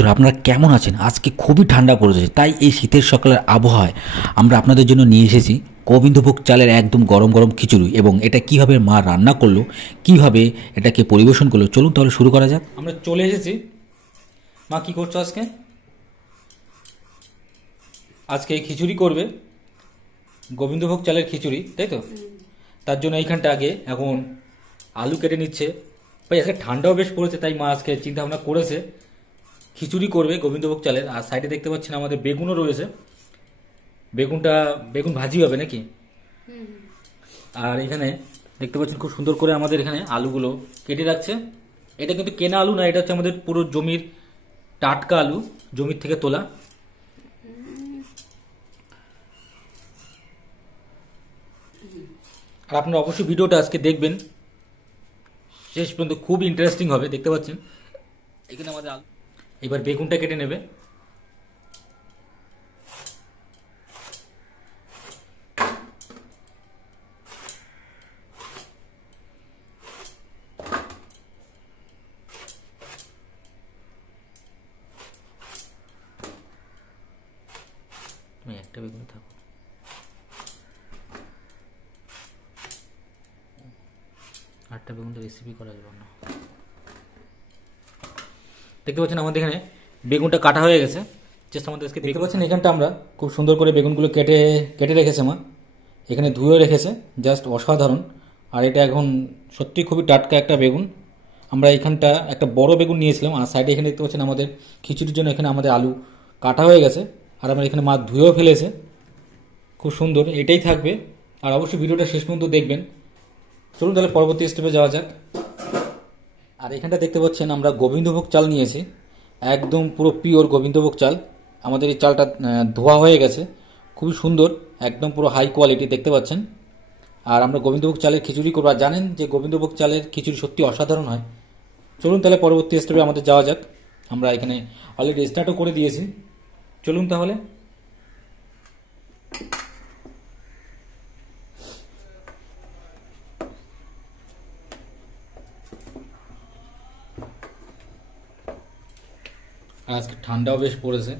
বন্ধুরা, আপনারা কেমন আছেন? আজকে খুবই ঠান্ডা পড়েছে, তাই এই শীতের সকালের আবহাওয়ায় আমরা আপনাদের জন্য নিয়ে এসেছি গোবিন্দভোগ চালের একদম গরম গরম খিচুড়ি। এবং এটা কিভাবে মা রান্না করলো, কিভাবে এটাকে পরিবেশন করলো, চলুন তাহলে শুরু করা যাক। আমরা চলে এসেছি। মা কি করছো আজকে? আজকে এই খিচুড়ি করবে, গোবিন্দভোগ চালের খিচুড়ি, তাই তো? তার জন্য এইখানটা আগে এখন আলু কেটে নিচ্ছে। ভাই আজকে ঠান্ডাও বেশ পড়েছে, তাই মা আজকে চিন্তা ভাবনা করেছে খিচুড়ি করবে গোবিন্দভোগ চালের। আর সাইডে দেখতে পাচ্ছেন আমাদের বেগুনও রয়েছে, বেগুন ভাজি হবে নাকি। আর এখানে দেখতে পাচ্ছেন খুব সুন্দর করে আমাদের এখানে আলুগুলো কেটে রাখছে। এটা কিন্তু কেনা আলু না, এটা হচ্ছে আমাদের পুরো জমির টাটকা আলু, জমির থেকে তোলা। আর আপনারা অবশ্যই ভিডিওটা আজকে দেখবেন শেষ পর্যন্ত, খুব ইন্টারেস্টিং হবে। দেখতে পাচ্ছেন এখানে আমাদের আলু। এবার বেগুনটা কেটে নেবে। তুমি একটা বেগুন থাকো, আটটা বেগুন তো রেসিপি করা যাবে না। দেখতে পাচ্ছেন আমাদের এখানে বেগুনটা কাটা হয়ে গেছে। জাস্ট আমাদের আজকে দেখতে পাচ্ছেন এখানটা আমরা খুব সুন্দর করে বেগুনগুলো কেটে কেটে রেখেছে মা, এখানে ধুয়েও রেখেছে, জাস্ট অসাধারণ। আর এটা এখন সত্যি খুবই টাটকা একটা বেগুন। আমরা এখানটা একটা বড় বেগুন নিয়েছিলাম। আর সাইডে এখানে দেখতে পাচ্ছেন আমাদের খিচুড়ির জন্য এখানে আমাদের আলু কাটা হয়ে গেছে। আর আমরা এখানে মা ধুয়েও ফেলেছে, খুব সুন্দর। এটাই থাকবে, আর অবশ্যই ভিডিওটা শেষ পর্যন্ত দেখবেন। চলুন তাহলে পরবর্তী স্টেপে যাওয়া যাক। আর এখানটা দেখতে পাচ্ছেন আমরা গোবিন্দভোগ চাল নিয়েছি, একদম পুরো পিওর গোবিন্দভোগ চাল। আমাদের এই চালটা ধোয়া হয়ে গেছে, খুবই সুন্দর, একদম পুরো হাই কোয়ালিটি দেখতে পাচ্ছেন। আর আমরা গোবিন্দভোগ চালের খিচুড়ি করবো, আর জানেন যে গোবিন্দভোগ চালের খিচুড়ি সত্যি অসাধারণ হয়। চলুন তাহলে পরবর্তী স্টেপে আমাদের যাওয়া যাক। আমরা এখানে অলরেডি স্টার্টও করে দিয়েছি, চলুন তাহলে। আজকে ঠান্ডাও বেশ পড়েছে।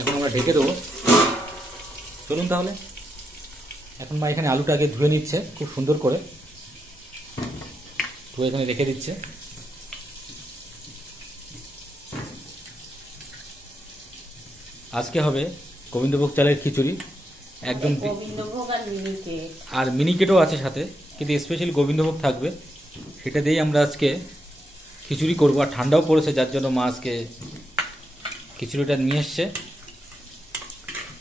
এখন আমরা ঢেকে দেবো, চলুন তাহলে। এখন মা এখানে আলুটা আগে ধুয়ে নিচ্ছে খুব সুন্দর করে, ধুয়ে এখানে রেখে দিচ্ছে। আজকে হবে গোবিন্দভোগ চালের খিচুড়ি, একদম আর মিনিকেটও আছে সাথে, কিন্তু স্পেশালি গোবিন্দভোগ থাকবে। সেটা দিয়েই আমরা আজকে খিচুড়ি করবো। আর ঠান্ডাও পড়েছে, যার জন্য মা আজকে খিচুড়িটা নিয়ে এসছে।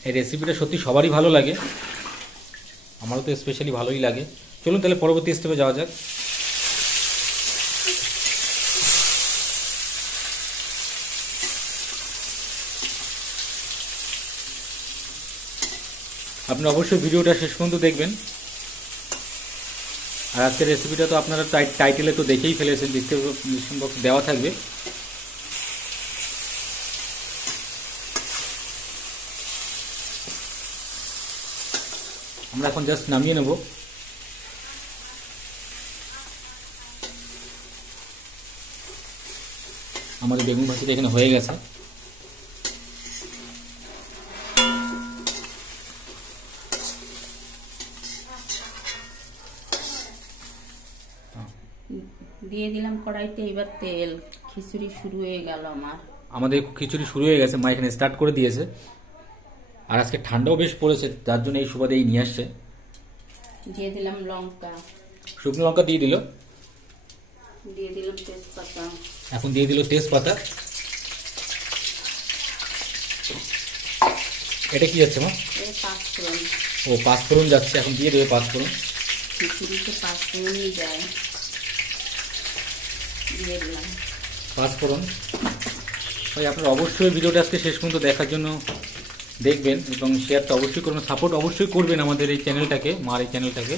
এই রেসিপিটা সত্যি সবারই ভালো লাগে, আমারও তো স্পেশালি ভালোই লাগে। চলুন তাহলে পরবর্তী স্টেপে যাওয়া যাক। আপনি অবশ্যই ভিডিওটা শেষ পর্যন্ত দেখবেন। আর আজকের রেসিপিটা তো আপনারা টাইটেলে তো দেখেই ফেলেছেন, ডিসক্রিপশন বক্সে দেওয়া থাকবে। আমরা এখন জাস্ট নামিয়ে নেব। আমাদের বেগুন ভাজিটা এখানে হয়ে গেছে। দিয়ে দিলাম কড়াইতে, এবার তেল। খিচুড়ি শুরু হয়ে গেল আমাদের খিচুড়ি শুরু হয়ে গেছে, মা এখানে স্টার্ট করে দিয়েছে। আর আজকে ঠান্ডাও বেশ পড়েছে, যার জন্য এই সুবাদে এই নিয়ে আসছে। দিয়ে দিলাম লঙ্কা, শুকনো লঙ্কা দিয়ে দিল। দিয়ে দিলাম তেজপাতা, এখন দিয়ে দিল তেজপাতা। এটা কি যাচ্ছে মা? এই পাঁচফোড়ন। ও পাঁচফোড়ন যাচ্ছে, এখন দিয়ে দেবে পাঁচফোড়ন। খিচুড়িতে পাঁচফোড়নই যায়। দিয়ে দিলাম পাঁচফোড়ন। ভাই আপনারা অবশ্যই ভিডিওটা আজকে শেষ পর্যন্ত দেখার জন্য দেখবেন এবং শেয়ারটা অবশ্যই করবেন, সাপোর্ট অবশ্যই করবেন আমাদের এই চ্যানেলটাকে, মার এই চ্যানেলটাকে।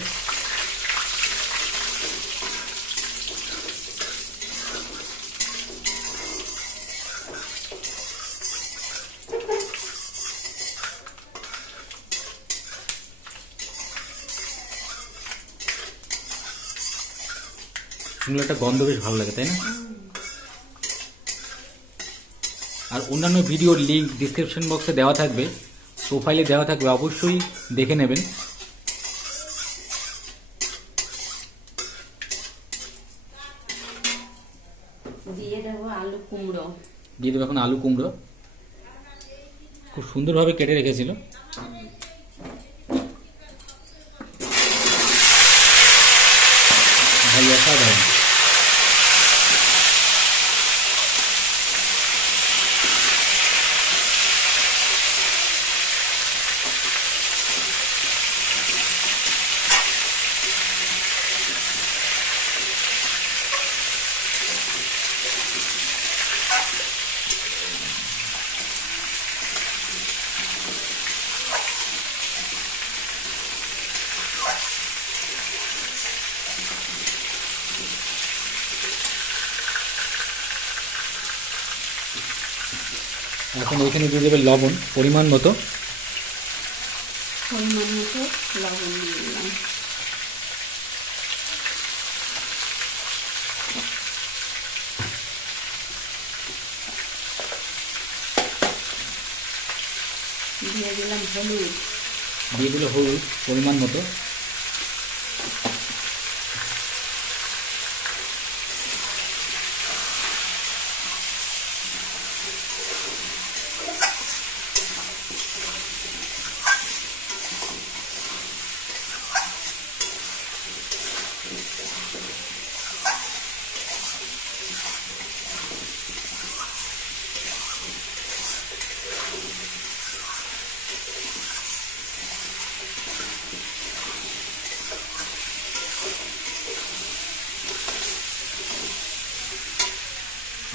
সুন্দর একটা গন্ধ, বেশ ভালো লাগে, তাই না? আর অন্যান্য ভিডিওর লিঙ্ক ডিসক্রিপশন বক্সে দেওয়া থাকবে, প্রোফাইলে দেওয়া থাকবে, অবশ্যই দেখে নেবেন। দিয়ে দেবো আলু কুমড়ো। দিয়ে দেবো এখন আলু কুমড়ো, খুব সুন্দরভাবে কেটে রেখেছিল। ভাই অসাধারণ। এখন ওইখানে দিয়ে দেবে লবণ পরিমাণ মতো। পরিমাণ মতো লবণ দিয়ে দিলাম। দিয়ে দিলাম হলুদ। দিয়ে দিল হলুদ পরিমাণ মতো।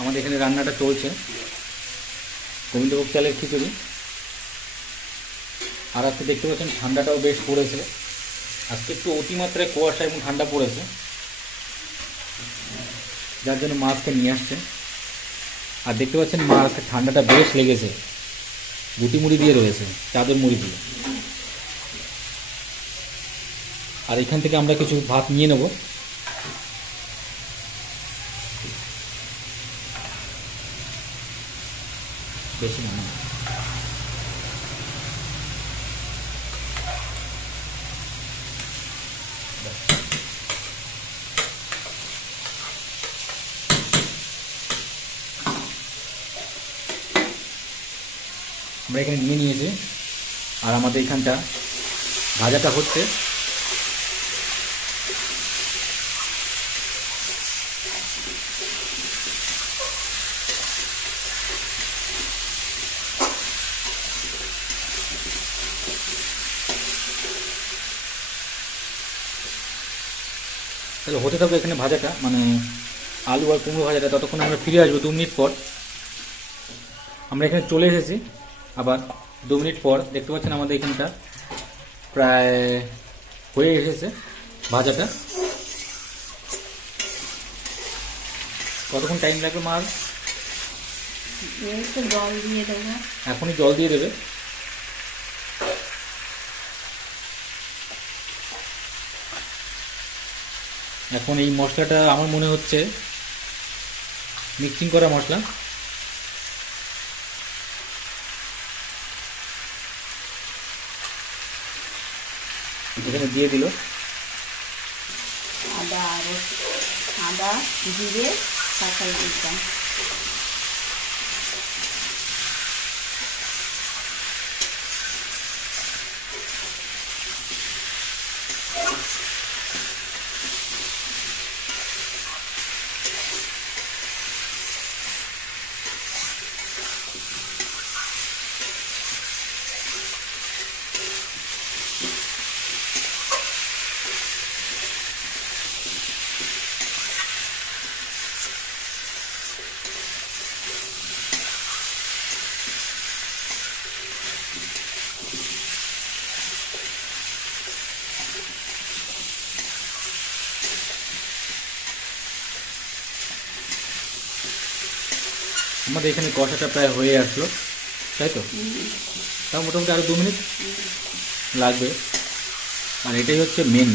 আমাদের এখানে রান্নাটা চলছে, গোবিন্দভোগ চালের খিচুড়ি। আর আজকে দেখতে পাচ্ছেন ঠান্ডাটাও বেশ পড়েছে, আজকে একটু অতিমাত্রায় কুয়াশা এবং ঠান্ডা পড়েছে, যার জন্য মাছকে নিয়ে আসছে। আর দেখতে পাচ্ছেন মা আজকে ঠান্ডাটা বেশ লেগেছে, গুটি মুড়ি দিয়ে রয়েছে, চাদর মুড়ি দিয়ে। আর এখান থেকে আমরা কিছু ভাত নিয়ে নেব। বেশি না, আমরা এখানে নিয়ে নিয়েছি। আর আমাদের এখানটা ভাজাটা হচ্ছে। তাহলে হতে থাকবে এখানে ভাজাটা, মানে আলু আর কুমড়ো ভাজাটা। ততক্ষণ আমরা ফিরে আসবো 2 মিনিট পর। আমরা এখানে চলে এসেছি আবার 2 মিনিট পর। দেখতে পাচ্ছেন আমাদের এখানটা প্রায় হয়ে এসেছে ভাজাটা। কতক্ষণ টাইম লাগবে মা? একটু জল দিয়ে দেবো। এখনই জল দিয়ে দেবে। এখন এই মশলাটা আমার মনে হচ্ছে মিক্সিং করা মশলা। এখানে দিয়ে দিল আদা জিরে কাঁচা লঙ্কা। আমাদের এখানে কষাটা প্রায় হয়ে আসলো, তাই তো? তাও মোটামুটি আরও 2 মিনিট লাগবে। আর এটাই হচ্ছে মেন।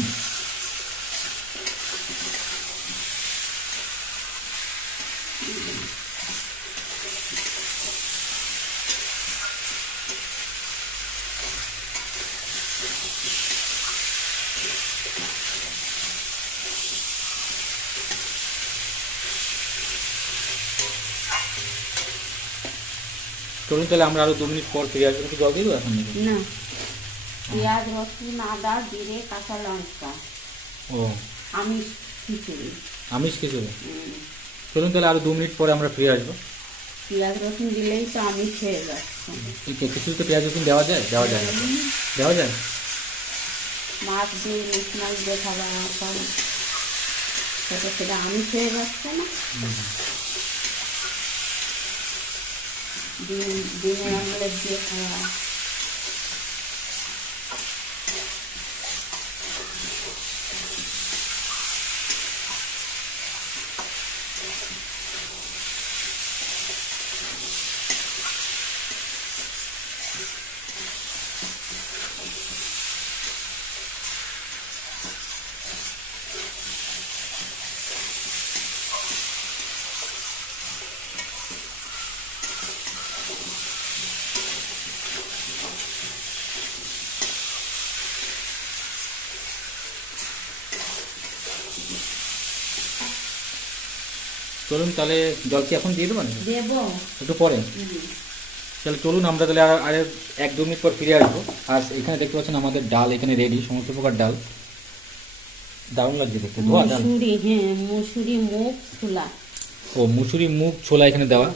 চলুন তাহলে আমরা আরও 2 মিনিট পর ফিরে আসবো। একটু জল দিয়ে দেবো এখন নাকি? না, পেঁয়াজ, রসুন, আদা, জিরে, কাঁচা লঙ্কা, ও, আমিষ খিচুড়ি। আমিষ খিচুড়ি। চলুন তাহলে আরও 2 মিনিট পরে আমরা ফিরে আসবো। পেঁয়াজ রসুন দিলেই তো আমিষ হয়ে যাচ্ছে। এই খিচুড়িতে পেঁয়াজ রসুন দেওয়া যায়? দেওয়া যায় না? দেওয়া যায়? মাছ দিয়ে ইলিশ মাছ দিয়ে খাবার সব সেটা আমিষ হয়ে যাচ্ছে না। ডিমে আমলেট দিয়ে খাওয়া। চলুন তাহলে জল কি এখন দিয়ে দেবেন? দেবো। একটু পরে? তাহলে চলুন আমরা তাহলে আর 1-2 মিনিট পর ফিরে আসবো। আর এখানে দেখতে পাচ্ছেন আমাদের ডাল এখানে রেডি, সমস্ত প্রকার ডাল। দারুণ লাগছে দেখতে, ধোয়া ডাল। মুসুরি, হ্যাঁ মুসুরি মুগ ছোলা। ও, মুসুরি মুগ ছোলা এখানে দেওয়া।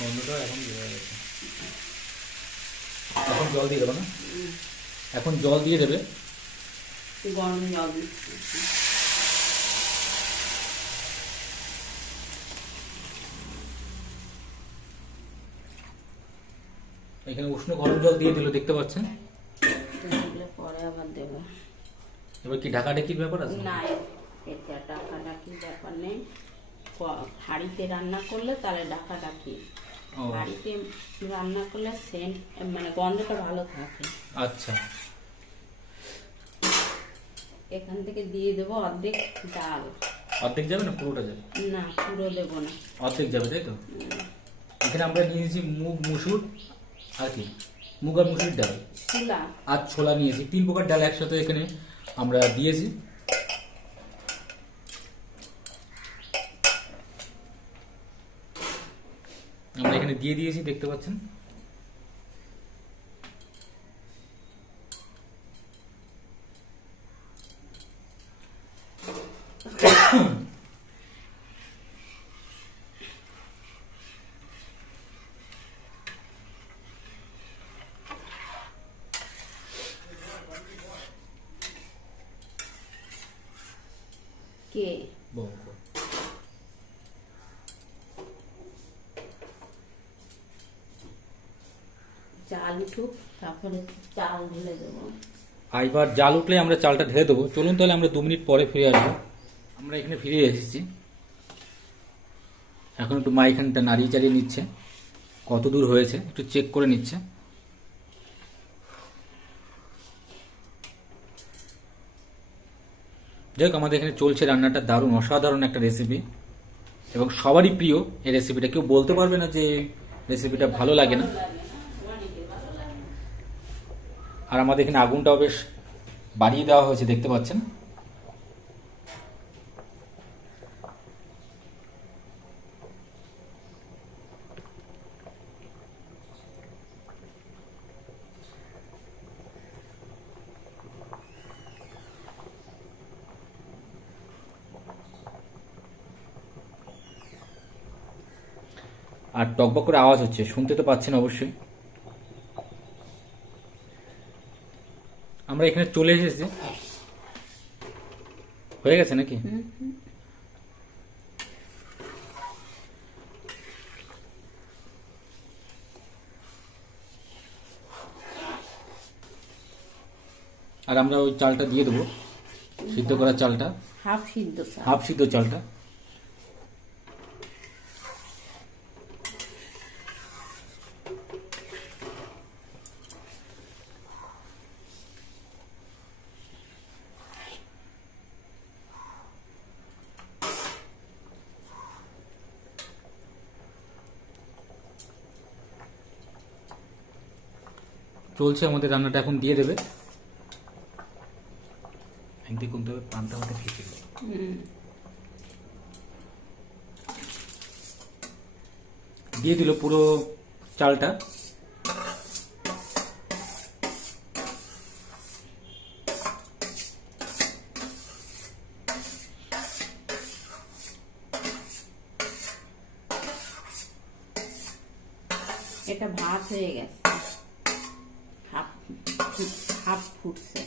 বন্ধটা এখন বোঝা গেছে। এখন জল দিয়ে দেবো না? এখন জল দিয়ে দেবে। গরম জল দিচ্ছি। এখানে উষ্ণ গরম জল দিয়ে দিল, দেখতে পাচ্ছেন। পরে আবার দেবো। এবার কি ঢাকাঢাকির ব্যাপার আছে? না, এটা ডাকাডাকির ব্যাপার নেই। হাঁড়িতে রান্না করলে তাহলে ডাকাডাকি, হাঁড়িতে রান্না করলে সেন্ট মানে গন্ধটা ভালো থাকে। আচ্ছা, এখান থেকে দিয়ে দেবো অর্ধেক ডাল। অর্ধেক যাবে না পুরোটা যাবে? না, পুরো দেবো না, অর্ধেক যাবে, তাই তো? এখানে আমরা নিয়েছি মুগ, মুসুর আর কি, মুগ আর মুসুরির ডাল ছোলা আর ছোলা নিয়েছি। 3 প্রকার ডাল একসাথে এখানে আমরা দিয়েছি। আমরা এখানে দিয়ে দিয়েছি, দেখতে পাচ্ছেন। কে চাল উঠুক, তারপরে চাল ঢেলে দেবো। এবার জাল উঠলে আমরা চালটা ঢেলে দেবো। চলুন তাহলে আমরা 2 মিনিট পরে ফিরে আসবো। আমরা এখানে ফিরে এসেছি। এখন একটু মা এখানটা নাড়িয়ে চাড়িয়ে নিচ্ছে, কত দূর হয়েছে একটু চেক করে নিচ্ছে। যাই হোক, আমাদের এখানে চলছে রান্নাটা। দারুণ অসাধারণ একটা রেসিপি এবং সবারই প্রিয় এই রেসিপিটা। কেউ বলতে পারবে না যে রেসিপিটা ভালো লাগে না। আর আমাদের এখানে আগুনটাও বেশ বাড়িয়ে দেওয়া হয়েছে, দেখতে পাচ্ছেন। আর টকবক করে আওয়াজ হচ্ছে, শুনতে তো পাচ্ছেন অবশ্যই। আমরা এখানে চলে এসেছি, হয়ে গেছে নাকি? আর আমরা ওই চালটা দিয়ে দেবো, সিদ্ধ করা চালটা, হাফ সিদ্ধ চাল। হাফ সিদ্ধ চালটা। চলছে আমাদের রান্নাটা, এখন দিয়ে দেবে। দেখুন তবে পান্তা ভাতে খিচুড়ি দিয়ে দিল পুরো চালটা। এটা ভাত হয়ে গেছে, হাফ হাফ ফুটছে।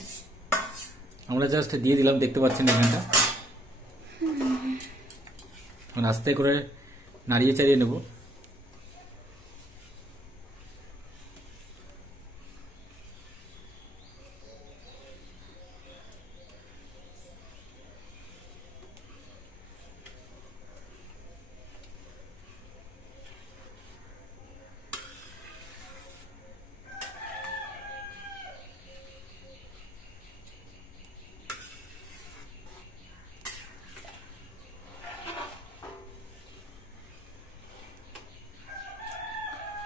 আমরা জাস্ট দিয়ে দিলাম, দেখতে পাচ্ছেন এখানটা। এখন আস্তে করে নাড়িয়ে চাড়িয়ে নেব।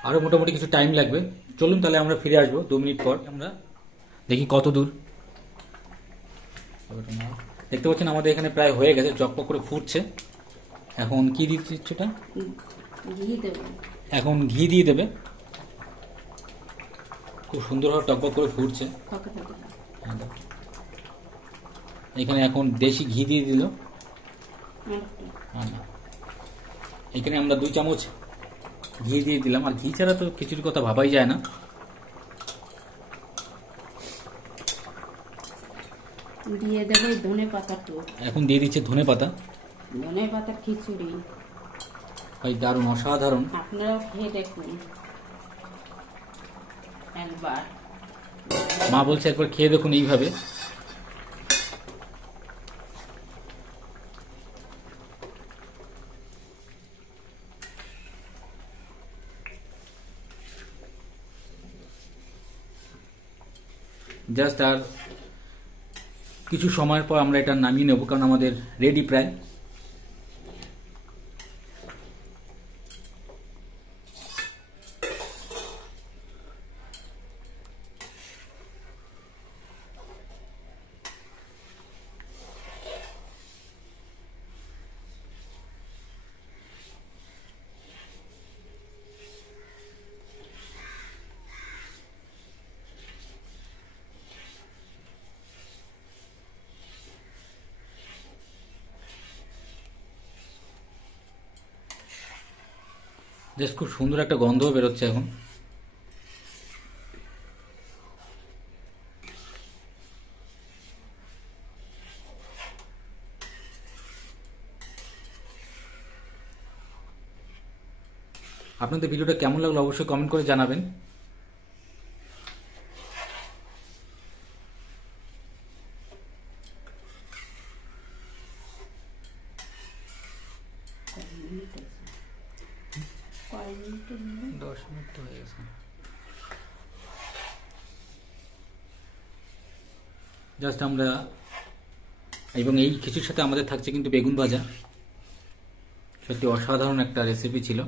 আরো মোটামুটি কিছু টাইম লাগবে। চলুন তাহলে আমরা ফিরে আসবো 2 মিনিট পর। আমরা দেখি কত দূর। দেখতে পাচ্ছেন আমাদের এখানে প্রায় হয়ে গেছে, চকপক করে ফুটছে। এখন কি দিচ্ছে এটা? ঘি দেবো। এখন ঘি দিয়ে দেবে। খুব সুন্দরভাবে টকবক করে ফুটছে। এখানে এখন দেশি ঘি দিয়ে দিল। এখানে আমরা 2 চামচ ঘি দিয়ে দিলাম। আর ঘি ছাড়া তো খিচুড়ির কথা ভাবাই যায় না। দিয়ে দেবে ধনে পাতা। এখন দিয়ে দিচ্ছে ধনে পাতা। ধনে পাতা খিচুড়ি ভাই দারুণ, অসাধারণ। আপনারাও খেয়ে দেখুন একবার। মা বলছে একবার খেয়ে দেখুন এইভাবে। জাস্ট আর কিছু সময়ের পর আমরা এটা নামিয়ে নেব, কারণ আমাদের রেডি প্রায়। জাস্ট খুব সুন্দর একটা গন্ধ বেরোচ্ছে এখন। আপনাদের ভিডিওটা কেমন লাগলো অবশ্যই কমেন্ট করে জানাবেন। কয় মিনিট? 10 মিনিট তো হয়ে গেছে। জাস্ট আমরা, এবং এই খিচুড়ির সাথে আমাদের থাকছে কিন্তু বেগুন ভাজা। সত্যি অসাধারণ একটা রেসিপি ছিল।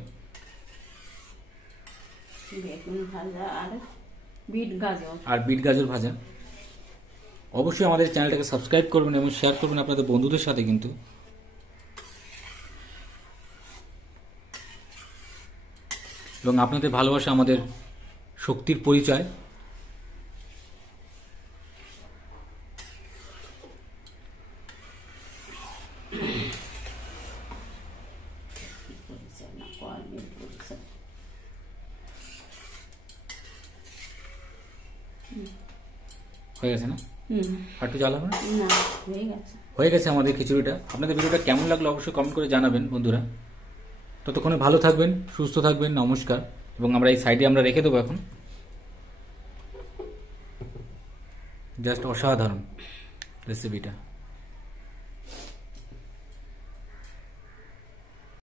বেগুন ভাজা আর বিট গাজর ভাজা। অবশ্যই আমাদের চ্যানেলটাকে সাবস্ক্রাইব করবেন এবং শেয়ার করবেন আপনাদের বন্ধুদের সাথে কিন্তু। এবং আপনাদের ভালোবাসা আমাদের শক্তির পরিচয়। কয় মিনিট হয়ে গেছে না? হুম। আর একটু জ্বালাবে না? না, হয়ে গেছে। হয়ে গেছে আমাদের খিচুড়িটা। আপনাদের ভিডিওটা কেমন লাগলো অবশ্যই কমেন্ট করে জানাবেন বন্ধুরা। ততক্ষণে ভালো থাকবেন, সুস্থ থাকবেন, নমস্কার। এবং আমরা এই সাইডে আমরা রেখে দেবো এখন। জাস্ট অসাধারণ রেসিপিটা।